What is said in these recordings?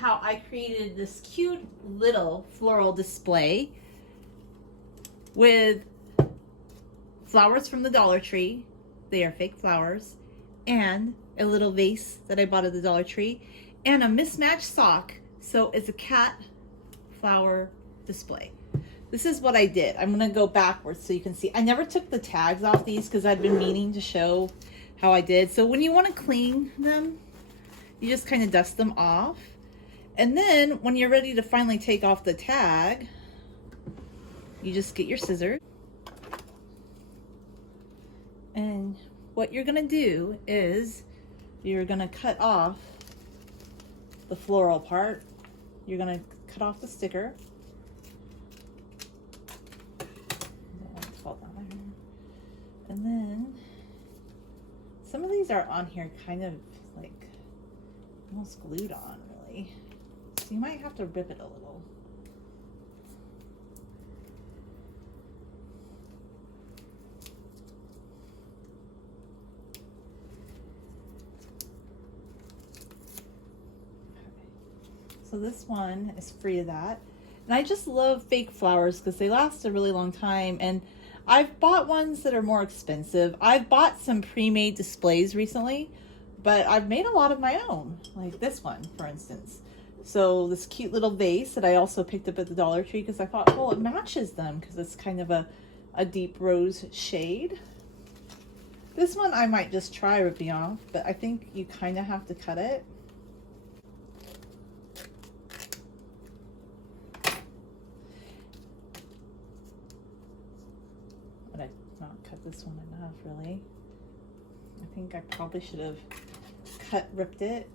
how I created this cute little floral display with flowers from the Dollar Tree. They are fake flowers. And a little vase that I bought at the Dollar Tree. And a mismatched sock. So it's a cat flower display. This is what I did. I'm going to go backwards so you can see. I never took the tags off these because I'd been meaning to show how I did. So when you want to clean them, you just kind of dust them off. And then when you're ready to finally take off the tag, you just get your scissors. And what you're going to do is you're going to cut off the floral part. You're going to cut off the sticker. And then some of these are on here kind of like almost glued on, really. So you might have to rip it a little. So this one is free of that. And I just love fake flowers because they last a really long time. And I've bought ones that are more expensive. I've bought some pre-made displays recently, but I've made a lot of my own, like this one, for instance. So this cute little vase that I also picked up at the Dollar Tree because I thought, well, it matches them because it's kind of a deep rose shade. This one I might just try ripping off, but I think you kind of have to cut it. But I did not cut this one enough, really. I think I probably should have ripped it.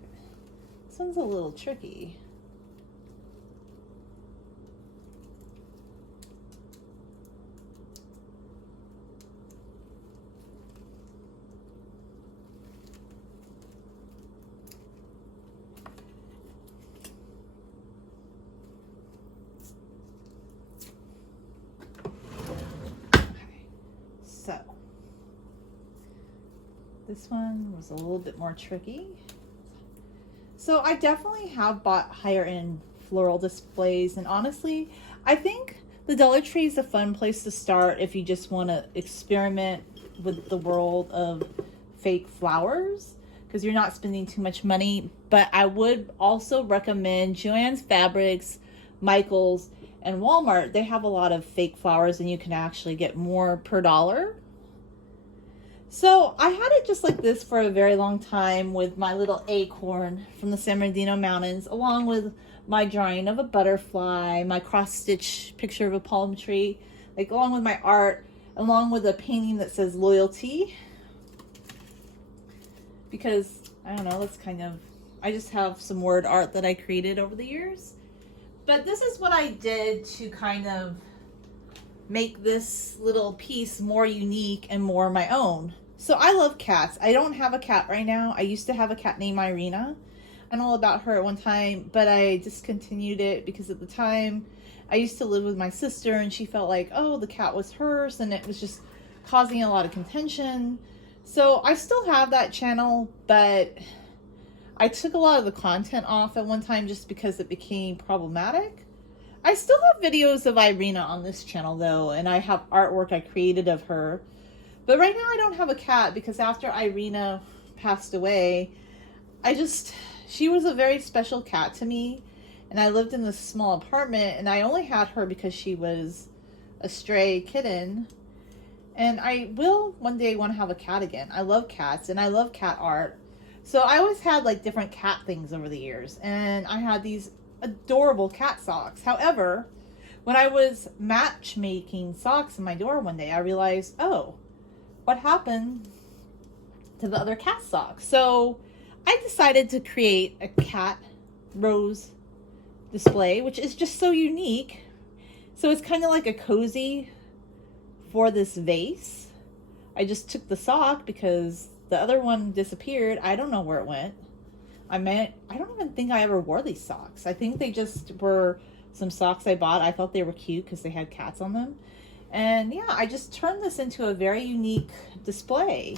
This one's a little tricky. So this one was a little bit more tricky. So I definitely have bought higher end floral displays, and honestly, I think the Dollar Tree is a fun place to start if you just want to experiment with the world of fake flowers because you're not spending too much money. But I would also recommend Joann's Fabrics, Michael's, and Walmart. They have a lot of fake flowers and you can actually get more per dollar. So I had it just like this for a very long time with my little acorn from the San Bernardino Mountains, along with my drawing of a butterfly, my cross-stitch picture of a palm tree, like along with my art, along with a painting that says loyalty. Because, I don't know, that's kind of, I just have some word art that I created over the years. But this is what I did to kind of make this little piece more unique and more my own. So I love cats. I don't have a cat right now. I used to have a cat named Irina. I know all about her at one time, but I discontinued it because at the time I used to live with my sister and she felt like, oh, the cat was hers and it was just causing a lot of contention. So I still have that channel, but I took a lot of the content off at one time just because it became problematic. I still have videos of Irina on this channel though, and I have artwork I created of her. But right now I don't have a cat because after Irina passed away, she was a very special cat to me. And I lived in this small apartment and I only had her because she was a stray kitten. And I will one day want to have a cat again. I love cats and I love cat art. So I always had like different cat things over the years. And I had these adorable cat socks. However, when I was matchmaking socks in my door one day, I realized, oh, what happened to the other cat socks? So I decided to create a cat rose display, which is just so unique. So it's kind of like a cozy for this vase. I just took the sock because the other one disappeared. I don't know where it went. I don't even think I ever wore these socks. I think they just were some socks I bought. I thought they were cute because they had cats on them. And yeah, I just turned this into a very unique display.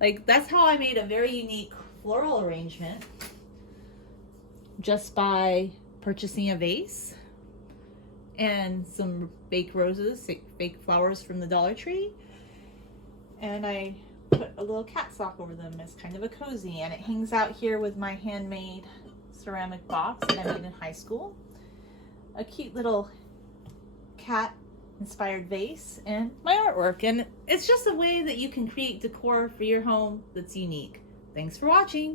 Like, that's how I made a very unique floral arrangement. just by purchasing a vase and some fake roses, fake flowers from the Dollar Tree. And I put a little cat sock over them as kind of a cozy, and it hangs out here with my handmade ceramic box that I made in high school. A cute little cat inspired vase and my artwork, and it's just a way that you can create decor for your home that's unique. Thanks for watching.